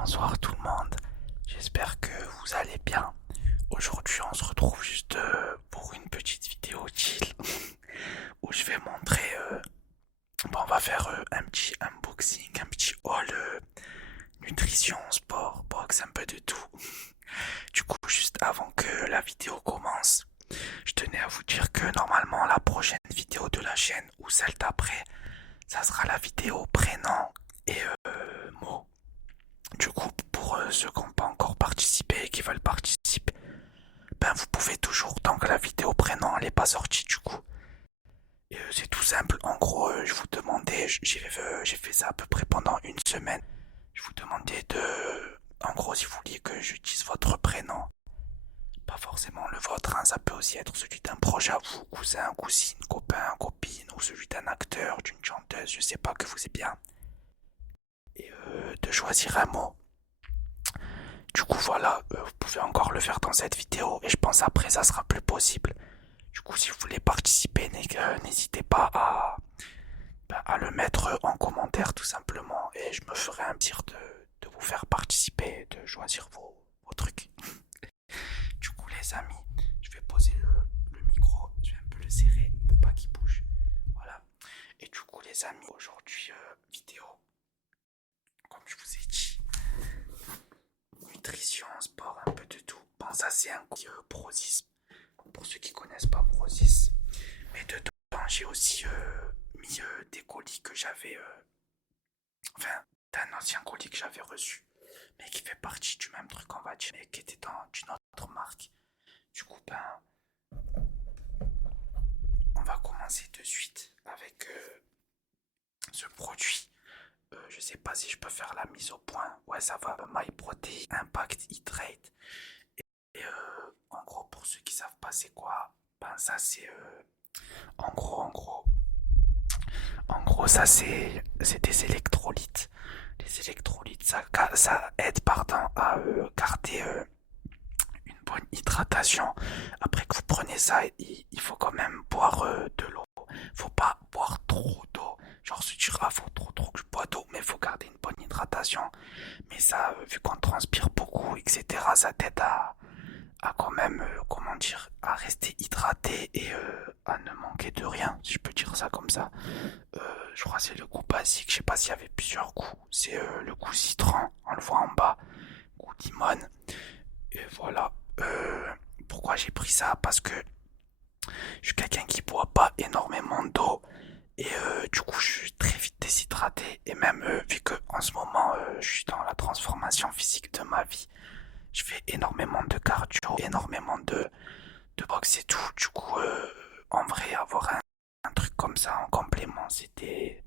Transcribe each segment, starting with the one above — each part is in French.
bonsoir tout le monde. J'espère que vous allez bien. Aujourd'hui, on se retrouve juste pour une petite vidéo chill où je vais montrer. On va faire un petit unboxing, un petit haul nutrition, sport, boxe, un peu de tout. Du coup, juste avant que la vidéo commence, je tenais à vous dire que normalement, la prochaine vidéo de la chaîne ou celle d'après, ça sera la vidéo prénom et mots. Du coup, pour ceux qui n'ont pas encore participé et qui veulent participer, ben vous pouvez toujours, tant que la vidéo prénom n'est pas sortie du coup. Et c'est tout simple, en gros, je vous demandais, j'ai fait ça à peu près pendant une semaine. Je vous demandais de, en gros, si vous vouliez que j'utilise votre prénom, pas forcément le vôtre, hein, ça peut aussi être celui d'un proche à vous, cousin, cousine, copain, copine, ou celui d'un acteur, d'une chanteuse, je sais pas, que vous aimez bien. Et de choisir un mot. Du coup voilà, vous pouvez encore le faire dans cette vidéo et je pense après ça sera plus possible. Du coup si vous voulez participer, n'hésitez pas à le mettre en commentaire tout simplement et je me ferai un plaisir de vous faire participer, de choisir vos trucs. Du coup les amis, je vais poser le micro, je vais un peu le serrer pour pas qu'il bouge. Voilà. Et du coup les amis, aujourd'hui vidéo, comme je vous ai dit, nutrition, sport, un peu de tout. Bon, ça c'est un petit Prozis, pour ceux qui connaissent pas Prozis. Mais dedans, j'ai aussi mis des colis que j'avais, enfin, d'un ancien colis que j'avais reçu, mais qui fait partie du même truc, on va dire, mais qui était d'une autre marque. Du coup, ben, on va commencer de suite avec ce produit. Je sais pas si je peux faire la mise au point. Ouais, ça va. MyProtein Impact Hydrate. Et en gros, pour ceux qui savent pas c'est quoi, ben ça c'est en gros ça c'est des électrolytes. Les électrolytes, ça aide pardon à garder une bonne hydratation. Après que vous prenez ça, il faut quand même boire de l'eau. Faut pas boire trop d'eau. Genre se dire ah faut trop que je bois d'eau, mais faut garder une bonne hydratation. Mais ça, vu qu'on transpire beaucoup, etc., ça t'aide à quand même, comment dire, à rester hydraté et à ne manquer de rien, si je peux dire ça comme ça. Je crois que c'est le goût basique, je sais pas s'il y avait plusieurs goûts. C'est le goût citron, on le voit en bas, goût limone. Et voilà. Pourquoi j'ai pris ça? Parce que je suis quelqu'un qui boit pas énormément d'eau. Et du coup, je suis très vite déshydraté. Et même vu que en ce moment, je suis dans la transformation physique de ma vie, je fais énormément de cardio, énormément de boxe et tout. Du coup, en vrai, avoir un truc comme ça en complément, c'était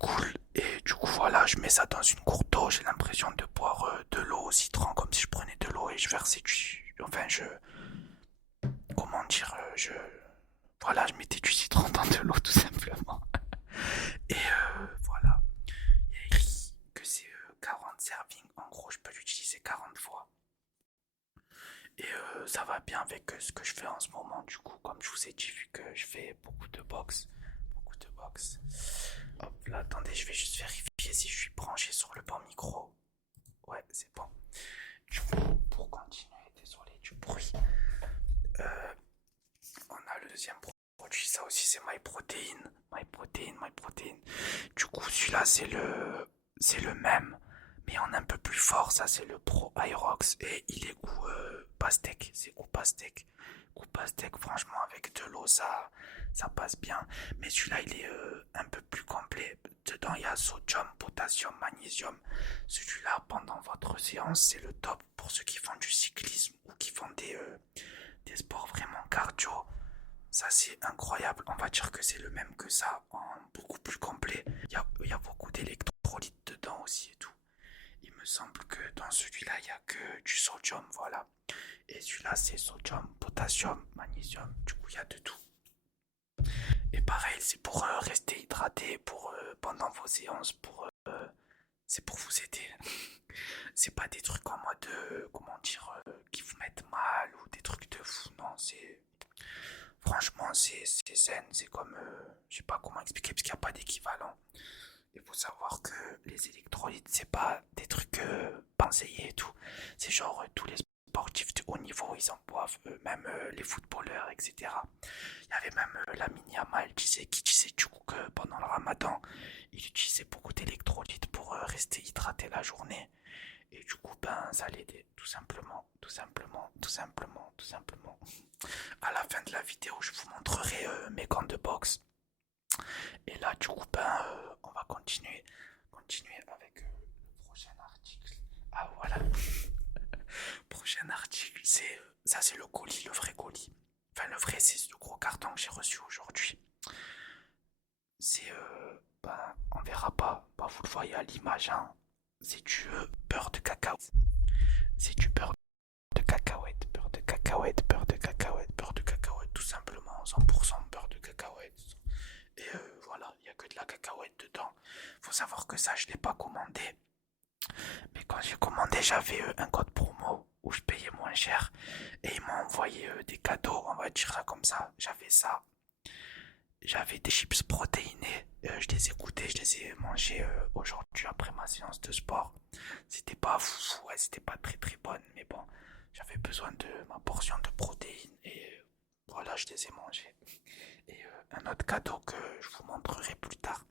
cool. Et du coup, voilà, je mets ça dans une gourde d'eau. J'ai l'impression de boire de l'eau au citron, comme si je prenais de l'eau et je versais du. Enfin, comment dire, voilà, je mettais du citron dans de l'eau tout simplement. Et voilà, il y a écrit que c'est 40 servings. En gros, je peux l'utiliser 40 fois. Et ça va bien avec ce que je fais en ce moment, du coup, comme je vous ai dit, vu que je fais beaucoup de boxe. Beaucoup de boxe. Hop là, attendez, je vais juste vérifier si je suis branché sur le bon micro. Ouais, c'est bon. Du coup, pour continuer, désolé du bruit. Euh, on a le deuxième produit, ça aussi c'est MyProtein. MyProtein. Du coup, celui-là c'est le même, mais en un peu plus fort. Ça c'est le Pro Aerox et il est goût pastèque. C'est goût pastèque. Goût pastèque, franchement, avec de l'eau, ça passe bien. Mais celui-là, il est un peu plus complet. Dedans, il y a sodium, potassium, magnésium. Celui-là, pendant votre séance, c'est le top pour ceux qui font du cyclisme ou qui font des sports vraiment cardio. Ça, c'est incroyable. On va dire que c'est le même que ça, en beaucoup plus complet. Il y a beaucoup d'électrolytes dedans aussi et tout. Il me semble que dans celui-là, il n'y a que du sodium, voilà. Et celui-là, c'est sodium, potassium, magnésium. Du coup, il y a de tout. Et pareil, c'est pour rester hydraté pour, pendant vos séances. C'est pour vous aider. C'est pas des trucs en mode, comment dire, qui vous mettent mal ou des trucs de fou. Non, c'est. Franchement, c'est zen. C'est comme. Je sais pas comment expliquer parce qu'il n'y a pas d'équivalent. Il faut savoir que les électrolytes, c'est pas des trucs conseillés et tout. C'est genre tous les sportifs de haut niveau, ils en boivent, même les footballeurs, etc. Il y avait même Lamine Yamal qui disait du coup que pendant le ramadan, il utilisait beaucoup d'électrolytes pour rester hydraté la journée. Et du coup, ben, ça l'aidait, tout simplement, tout simplement, tout simplement, tout simplement. À la fin de la vidéo, je vous montrerai mes gants de boxe. Et là, du coup, ben, on va continuer avec le prochain article. Ah, voilà. Prochain article, ça, c'est le colis, le vrai colis. Enfin, le vrai, c'est ce gros carton que j'ai reçu aujourd'hui. C'est, ben, on verra pas. Bah, vous le voyez à l'image, hein. C'est du beurre de cacao. C'est du beurre de cacahuète, beurre de cacahuète, beurre de cacahuète, beurre de cacahuète, tout simplement, 100% beurre de cacahuète. Et voilà, il n'y a que de la cacahuète dedans. Faut savoir que ça, je ne l'ai pas commandé. Mais quand j'ai commandé, j'avais un code promo où je payais moins cher. Et ils m'ont envoyé des cadeaux, on va dire ça comme ça. J'avais ça. J'avais des chips protéinés. Je les ai goûtés, je les ai mangés aujourd'hui après ma séance de sport. C'était pas fou, ouais, c'était pas très très bonne. Mais bon, j'avais besoin de ma portion de protéines. Et voilà, je les ai mangés. Et un autre cadeau que je vous montrerai plus tard,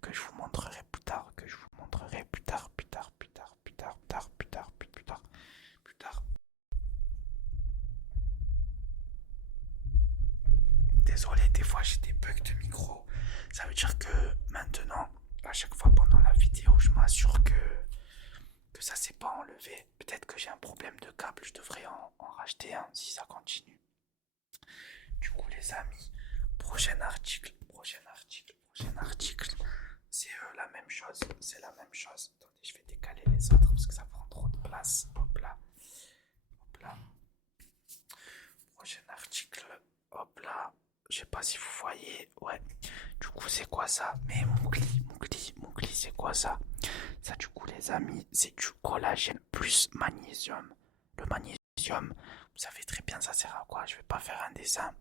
que je vous montrerai plus tard, que je vous montrerai plus tard, plus tard, plus tard, plus tard, plus tard, plus tard, plus tard, plus tard. Désolé, des fois j'ai des bugs de micro. Ça veut dire que maintenant, à chaque fois pendant la vidéo, je m'assure que ça s'est pas enlevé. Peut-être que j'ai un problème de câble, je devrais en racheter un si ça continue. Du coup, les amis, prochain article, prochain article, prochain article. C'est la même chose, c'est la même chose. Attendez, je vais décaler les autres parce que ça prend trop de place. Hop là, hop là. Prochain article, hop là. Je sais pas si vous voyez, ouais. Du coup, c'est quoi ça? Mais mon glis, c'est quoi ça? Ça, du coup, les amis, c'est du collagène plus magnésium. Le magnésium, vous savez très bien ça sert à quoi. Je vais pas faire un dessin.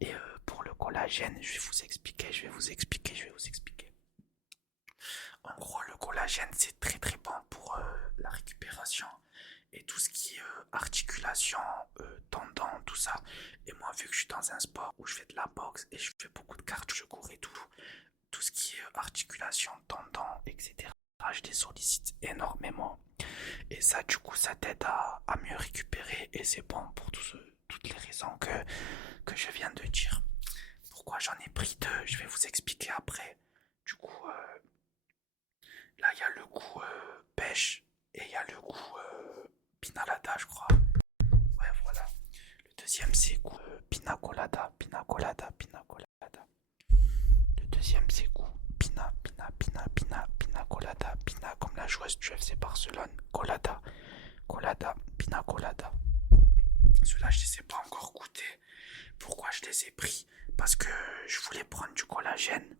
Et pour le collagène, je vais vous expliquer, je vais vous expliquer, je vais vous expliquer. En gros, le collagène, c'est très très bon pour la récupération et tout ce qui est articulation, tendons, tout ça. Et moi, vu que je suis dans un sport où je fais de la boxe et je fais beaucoup de cardio, je cours et tout ce qui est articulation, tendons, etc., je les sollicite énormément. Et ça, du coup, ça t'aide à mieux récupérer et c'est bon pour toutes les raisons que je viens de dire. Pourquoi j'en ai pris deux, je vais vous expliquer après. Du coup, là, il y a le goût pêche et il y a le goût pinalada, je crois. Ouais, voilà. Le deuxième, c'est goût pina colada, pina colada, pina colada. Le deuxième, c'est goût pina colada, pina comme la joueuse du FC Barcelone, colada, colada, pina colada. Ceux-là, je les ai pas encore goûtés. Pourquoi je les ai pris? Parce que je voulais prendre du collagène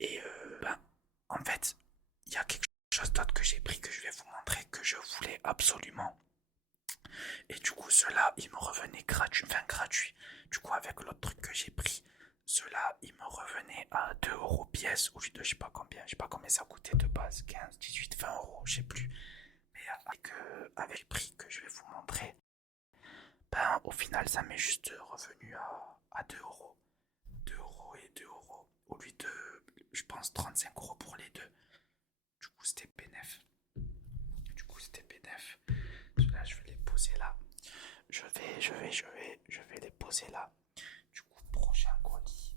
et ben, en fait, il y a quelque chose d'autre que j'ai pris que je vais vous montrer que je voulais absolument. Et du coup, ceux-là, ils me revenaient gratuit. Du coup, avec l'autre truc que j'ai pris, ceux-là, ils me revenaient à 2 euros pièce au lieu de je sais pas combien ça coûtait de base, 15, 18, 20 euros, je sais plus. Mais avec le prix que je vais vous montrer, ben au final, ça m'est juste revenu à 2 euros. 2 euros et 2 euros au lieu de, je pense, 35 euros pour les deux. Du coup, c'était bénef. Ceux-là, je vais les poser là. Je vais les poser là. Du coup, prochain colis.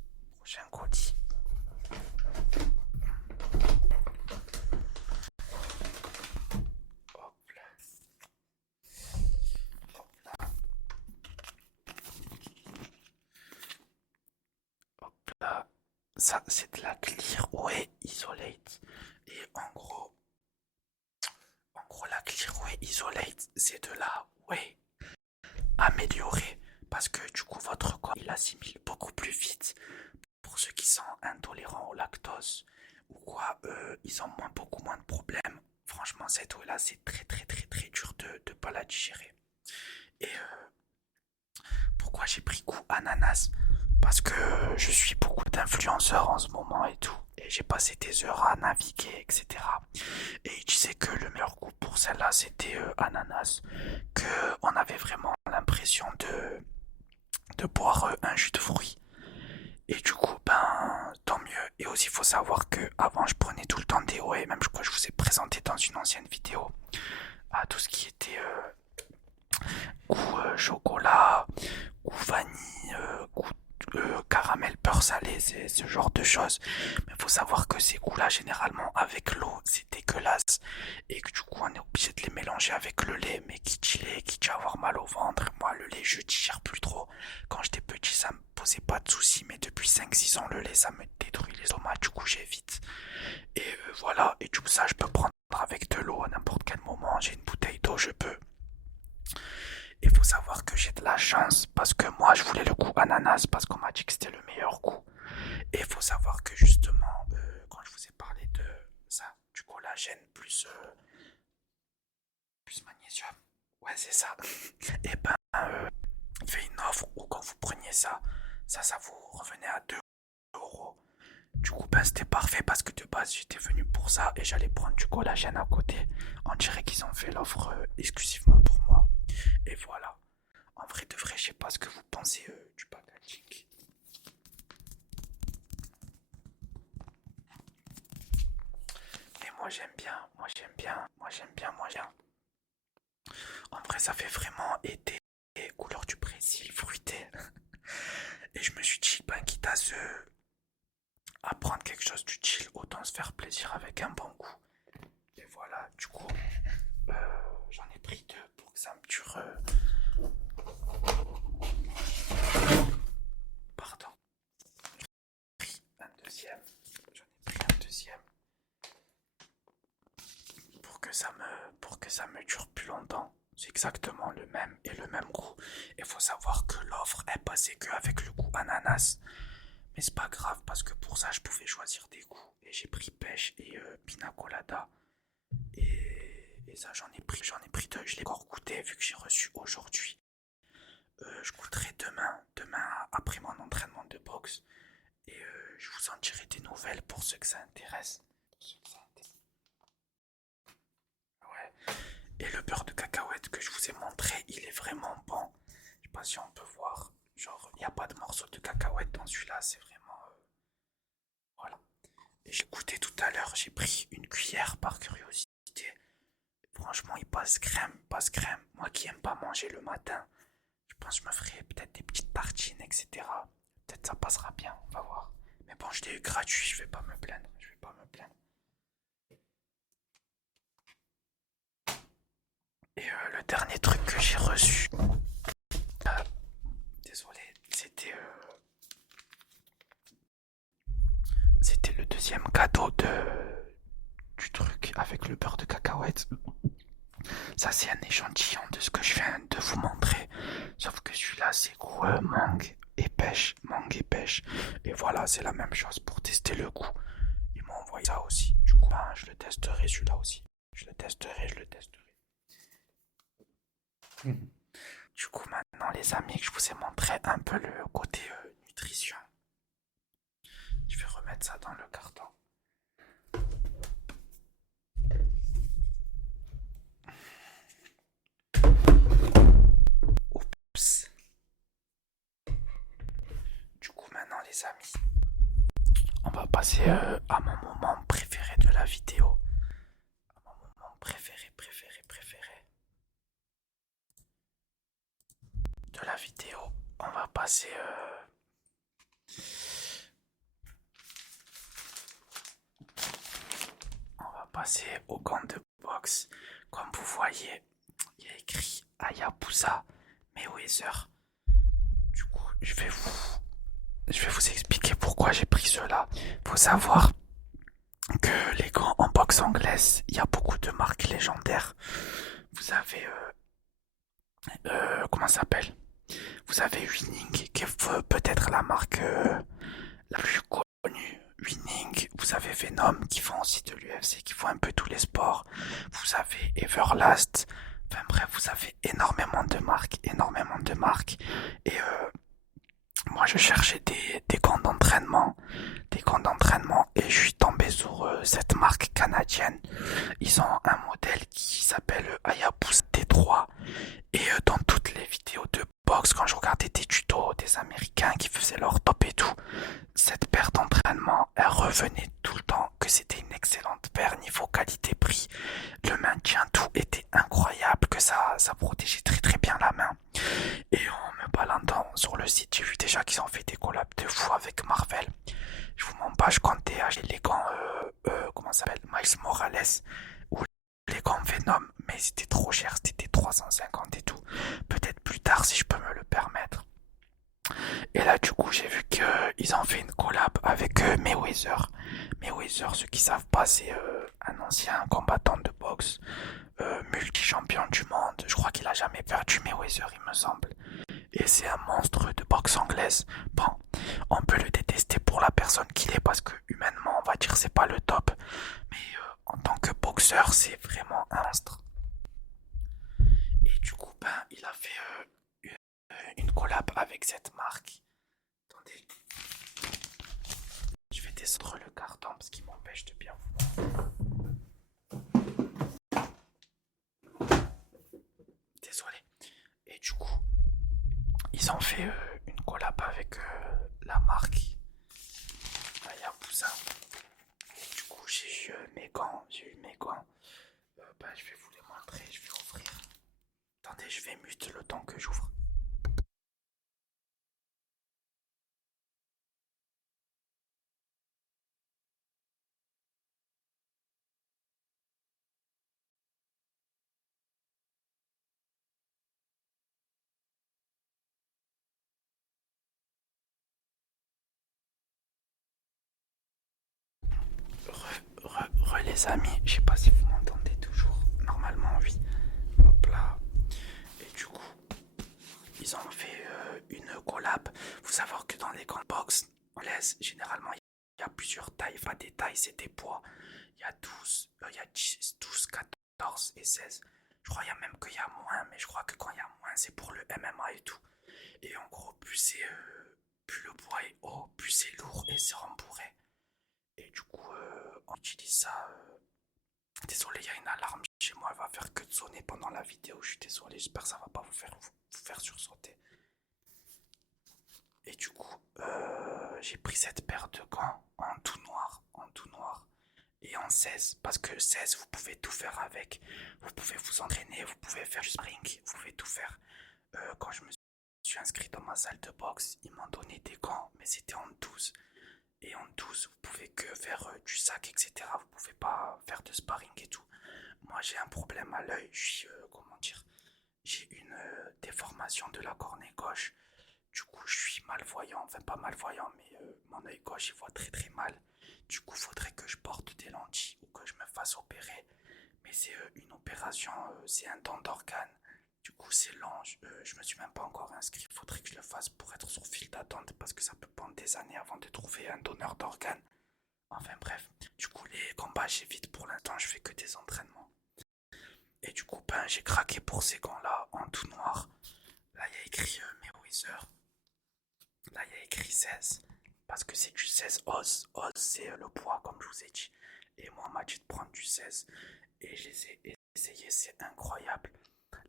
Hop là. Hop là. Hop là. Ça, c'est de la Clear Whey Isolate. Et en gros, la Clear Whey Isolate, c'est de la whey améliorée. Parce que du coup, votre corps, il assimile beaucoup plus vite. Pour ceux qui sont intolérants au lactose ou quoi, ils ont beaucoup moins de problèmes. Franchement, cette eau-là, c'est très très très très dur de pas la digérer. Et pourquoi j'ai pris goût ananas? parce que je suis beaucoup d'influenceurs en ce moment et tout. Et j'ai passé des heures à naviguer, etc. Et il disait que le meilleur goût pour celle-là, c'était ananas. Que on avait vraiment l'impression de boire un jus de fruits. Et du coup, ben, tant mieux. Et aussi, il faut savoir que avant, je prenais tout le temps des whey, même je crois que je vous ai présenté dans une ancienne vidéo, à tout ce qui était goût chocolat, goût vanille, goût caramel, beurre salé, c'est ce genre de choses. Mais il faut savoir que ces goûts-là, généralement, avec l'eau, c'est dégueulasse. Et que du coup, on est obligé de les mélanger avec le lait. Mais qui dit lait, qui dit avoir mal au ventre. Moi, le lait, je digère plus trop. Quand j'étais petit, ça me posait pas de soucis. Mais depuis 5-6 ans, le lait, ça me détruit les estomacs. Du coup, j'évite. Et voilà. Et du coup, ça, je peux prendre avec de l'eau à n'importe quel moment. J'ai une bouteille d'eau, je peux. Il faut savoir que j'ai de la chance parce que moi je voulais le goût ananas parce qu'on m'a dit que c'était le meilleur goût. Et il faut savoir que justement, quand je vous ai parlé de ça, du collagène plus magnésium, ouais c'est ça, et ben il fait une offre où quand vous preniez ça vous revenait à 2 euros. Du coup ben c'était parfait parce que de base j'étais venu pour ça et j'allais prendre du collagène à côté. On dirait qu'ils ont fait l'offre exclusivement pour moi. Et voilà. En vrai de vrai, je sais pas ce que vous pensez du packaging. Mais moi j'aime bien, moi j'aime bien, moi j'aime bien, moi j'aime. En vrai, ça fait vraiment été couleur du Brésil, fruité. Et je me suis dit, ben quitte à prendre quelque chose d'utile, autant se faire plaisir avec un bon goût. Et voilà, du coup, j'en ai pris 2 pour que ça me dure. Pardon. J'en ai pris un deuxième pour que ça me dure plus longtemps. C'est exactement le même et le même goût. Il faut savoir que l'offre est passée qu'avec le goût ananas. Mais c'est pas grave parce que pour ça je pouvais choisir des goûts. Et j'ai pris pêche et pina colada. Et ça j'en ai pris 2. Je l'ai encore goûté vu que j'ai reçu aujourd'hui. Je goûterai demain après mon entraînement de boxe. Et je vous en dirai des nouvelles pour ceux que ça intéresse. Ouais. Et le beurre de cacahuète que je vous ai montré, il est vraiment bon. Je sais pas si on peut voir. Genre, il n'y a pas de morceau de cacahuète dans celui-là, c'est vraiment... voilà. Et j'ai goûté tout à l'heure, j'ai pris une cuillère par curiosité. Franchement, il passe crème, passe crème. Moi qui aime pas manger le matin, je pense que je me ferai peut-être des petites tartines, etc. Peut-être ça passera bien, on va voir. Mais bon, je l'ai eu gratuit, je vais pas me plaindre. Je vais pas me plaindre. Et le dernier truc que j'ai reçu, désolé, c'était le deuxième cadeau du truc avec le beurre de cacahuète. Ça c'est un échantillon de ce que je viens de vous montrer. Sauf que celui-là c'est goût mangue et pêche. Mangue et pêche. Et voilà, c'est la même chose pour tester le goût. Ils m'ont envoyé ça aussi. Du coup, ben, je le testerai celui-là aussi. Je le testerai. Du coup, maintenant les amis, que je vous ai montré un peu le côté nutrition. Je vais remettre ça dans le carton. Oups. Du coup, maintenant les amis, on va passer à mon moment préféré de la vidéo. À mon moment préféré de la vidéo. On va passer au gant de boxe. Comme vous voyez, il y a écrit Hayabusa Mayweather. Du coup, je vais vous expliquer pourquoi j'ai pris cela. Faut savoir que les gants en boxe anglaise, il y a beaucoup de marques légendaires. Vous avez comment ça s'appelle? Vous avez Winning, qui est peut-être la marque la plus connue. Winning, vous avez Venom qui font aussi de l'UFC, qui font un peu tous les sports. Vous avez Everlast. Enfin bref, vous avez énormément de marques. Et Moi, je cherchais des gants d'entraînement, et je suis tombé sur cette marque canadienne. Ils ont un modèle qui s'appelle Hayabusa T3. Et dans toutes les vidéos de boxe, quand je regardais des tutos des Américains qui faisaient leur top et tout, cette paire d'entraînement, elle revenait tout le temps que c'était une excellente paire niveau qualité-prix. Le maintien, tout était incroyable, que ça protégeait très très bien la main. Et en me baladant sur le site, j'ai vu déjà qu'ils ont fait des collabs de fou avec Marvel. Je vous mens pas, je comptais acheter les gants, comment ça s'appelle, Miles Morales, ou les gants Venom, mais c'était trop cher, c'était 350 et tout. Peut-être plus tard si je peux me le permettre. Et là, du coup, j'ai vu qu'ils ont fait une collab avec Mayweather. Mayweather, ceux qui savent pas, c'est un ancien combattant de boxe, multi-champion du monde. Je crois qu'il a jamais perdu Mayweather, il me semble. Et c'est un monstre de boxe anglaise. Bon, on peut le détester pour la personne qu'il est parce que humainement, on va dire c'est pas le top. Mais en tant que boxeur, c'est vraiment un monstre. Et du coup, ben, il a fait une collab avec cette marque. Attendez, je vais descendre le carton parce qu'il m'empêche de bien vous. Désolé. Et du coup, ils ont fait une collab avec la marque Hayabusa. Et du coup, j'ai eu mes gants. Ben, je vais vous les montrer, je vais ouvrir. Attendez, je vais mute le temps que j'ouvre. Les amis, je sais pas si vous m'entendez toujours. Normalement, oui. Hop là. Et du coup, ils ont fait une collab. Faut savoir que dans les gants box, on laisse généralement il y a plusieurs tailles. Enfin, des tailles, c'est des poids. Il y a 12, il y a 10, 12, 14 et 16. Je crois qu'il y a même qu'il y a moins, mais je crois que quand il y a moins, c'est pour le MMA et tout. Et en gros, plus le poids est haut, plus c'est lourd et c'est rembourré. Et du coup, on utilise ça. Désolé, il y a une alarme chez moi, elle va faire que de sonner pendant la vidéo. Je suis désolé, j'espère que ça va pas vous faire sursauter. Et du coup, j'ai pris cette paire de gants en tout noir et en 16, parce que 16, vous pouvez tout faire avec. Vous pouvez vous entraîner, vous pouvez faire du sparring, vous pouvez tout faire. Quand je me suis inscrit dans ma salle de boxe, ils m'ont donné des gants, mais c'était en 12. Et en 12, vous pouvez que faire du sac, etc. Vous pouvez pas faire de sparring et tout. Moi, j'ai un problème à l'œil. Je suis, comment dire, j'ai une déformation de la cornée gauche. Du coup, je suis malvoyant. Enfin, pas malvoyant, mais mon œil gauche, il voit très très mal. Du coup, il faudrait que je porte des lentilles ou que je me fasse opérer. Mais c'est une opération, c'est un don d'organe. Du coup, c'est lent. Je me suis même pas encore inscrit. Il faudrait que je le fasse pour être sur file d'attente parce que ça peut prendre des années avant de trouver un donneur d'organes. Enfin bref, du coup les combats j'évite pour l'instant, je fais que des entraînements. Et du coup ben j'ai craqué pour ces gants là en tout noir. Là il y a écrit Mayweather. Là il y a écrit 16. Parce que c'est du 16 os. Os c'est le poids comme je vous ai dit. Et moi on m'a dit de prendre du 16. Et je les ai essayés, c'est incroyable.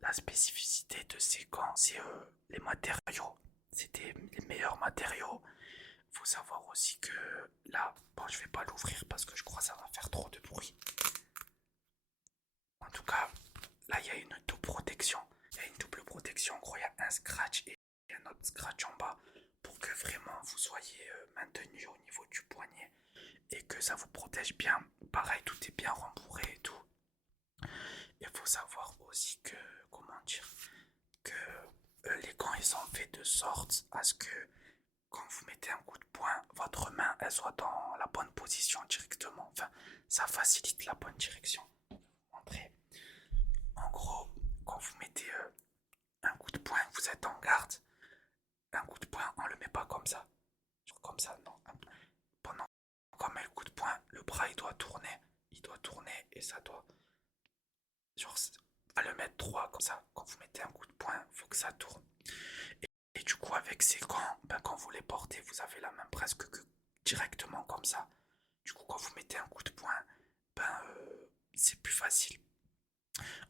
La spécificité de ces gants, c'est les matériaux. C'était les meilleurs matériaux. Faut savoir aussi que là, bon, je vais pas l'ouvrir parce que je crois que ça va faire trop de bruit. En tout cas, là, il y a une double protection. Il y a une double protection. En gros, il y a un scratch et un autre scratch en bas pour que vraiment vous soyez maintenu au niveau du poignet et que ça vous protège bien. Pareil, tout est bien rembourré et tout. Il faut savoir aussi que, comment dire, que les gants, ils sont faits de sorte à ce que quand vous mettez un coup de poing, votre main elle soit dans la bonne position directement. Enfin, ça facilite la bonne direction. Entrez. En gros, quand vous mettez un coup de poing, vous êtes en garde. Un coup de poing, on le met pas comme ça. Genre comme ça, non. Pendant qu'on met le coup de poing, le bras il doit tourner. Il doit tourner et ça doit. Genre, à le mettre droit comme ça. Quand vous mettez un coup de poing, il faut que ça tourne. Et du coup, avec ces gants, ben, quand vous les portez, vous avez la main presque que directement comme ça. Du coup, quand vous mettez un coup de poing, ben, c'est plus facile.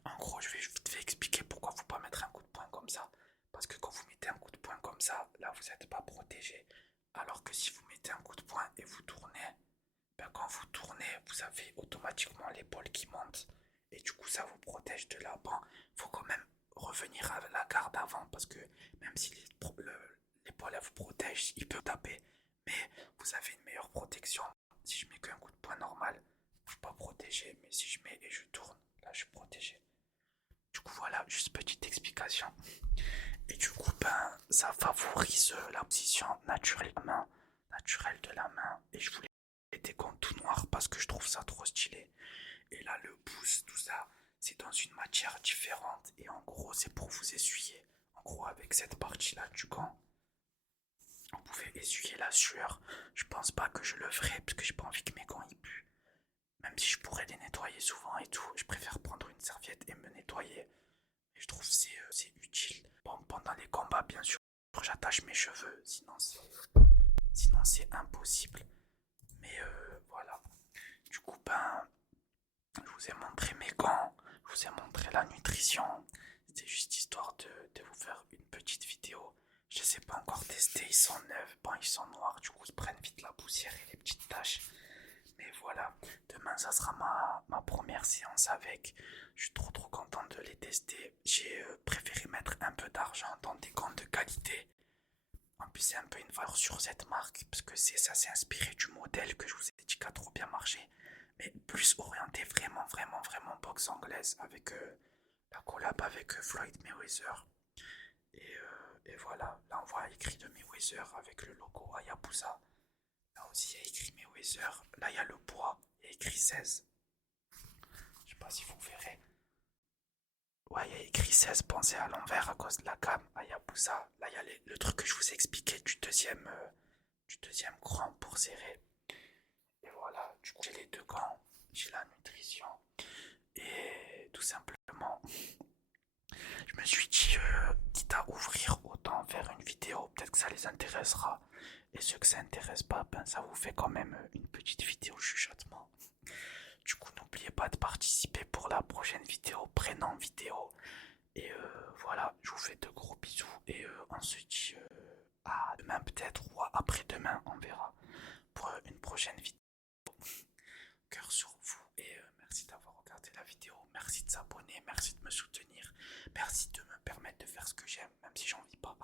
En gros, je te vais expliquer pourquoi faut pas mettre un coup de poing comme ça. Parce que quand vous mettez un coup de poing comme ça, là, vous n'êtes pas protégé. Alors que si vous mettez un coup de poing et vous tournez, ben, quand vous tournez, vous avez automatiquement l'épaule qui monte. Et du coup, ça vous protège de là. Bon, faut quand même revenir à la garde avant. Parce que même si l'épaule, elle vous protège, il peut taper. Mais vous avez une meilleure protection. Si je mets qu'un coup de poing normal, je suis pas protégé. Mais si je mets et je tourne, là, je suis protégé. Du coup, voilà, juste petite explication. Et du coup, ben, ça favorise la position naturelle de la main. Et je voulais des gants tout noirs parce que je trouve ça trop stylé. Et là, le pouce, tout ça, c'est dans une matière différente. Et en gros, c'est pour vous essuyer. En gros, avec cette partie-là du gant, vous pouvez essuyer la sueur. Je pense pas que je le ferai parce que j'ai pas envie que mes gants y puent. Même si je pourrais les nettoyer souvent et tout, je préfère prendre une serviette et me nettoyer. Et je trouve que c'est utile. Bon, pendant les combats, bien sûr, j'attache mes cheveux, sinon c'est impossible. Mais voilà. Du coup, ben, je vous ai montré mes gants, je vous ai montré la nutrition. C'était juste histoire de vous faire une petite vidéo. Je les ai pas encore testés, ils sont neufs. Bon, ils sont noirs, du coup, ils prennent vite la poussière et les petites taches. Mais voilà, demain ça sera ma première séance avec. Je suis trop content de les tester. J'ai préféré mettre un peu d'argent dans des gants de qualité. En plus c'est un peu une valeur sur cette marque parce que ça s'est inspiré du modèle que je vous ai dit qui a trop bien marché. Mais plus orienté vraiment boxe anglaise avec la collab avec Floyd Mayweather. Et voilà, là on voit écrit de Mayweather avec le logo Hayabusa. Là aussi il y a écrit Mayweather. Là il y a le poids, il y a écrit 16. Je sais pas si vous verrez. Ouais, il y a écrit 16, pensez à l'envers à cause de la gamme Hayabusa. Là il y a le truc que je vous ai expliqué du deuxième cran pour serrer. Et voilà, du coup j'ai les deux gants, j'ai la nutrition. Et tout simplement, je me suis dit, quitte à ouvrir, autant faire une vidéo, peut-être que ça les intéressera. Et ceux que ça intéresse pas, ben ça vous fait quand même une petite vidéo chuchotement. Du coup, n'oubliez pas de participer pour la prochaine vidéo, prénom vidéo. Et voilà, je vous fais de gros bisous. Et on se dit à demain peut-être ou à après-demain, on verra. Pour une prochaine vidéo. Cœur sur vous. Et merci d'avoir regardé la vidéo. Merci de s'abonner, merci de me soutenir. Merci de me permettre de faire ce que j'aime, même si j'en vis pas.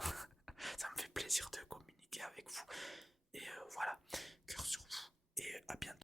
Ça me fait plaisir de communiquer avec vous. Et voilà, cœur sur vous. Et à bientôt.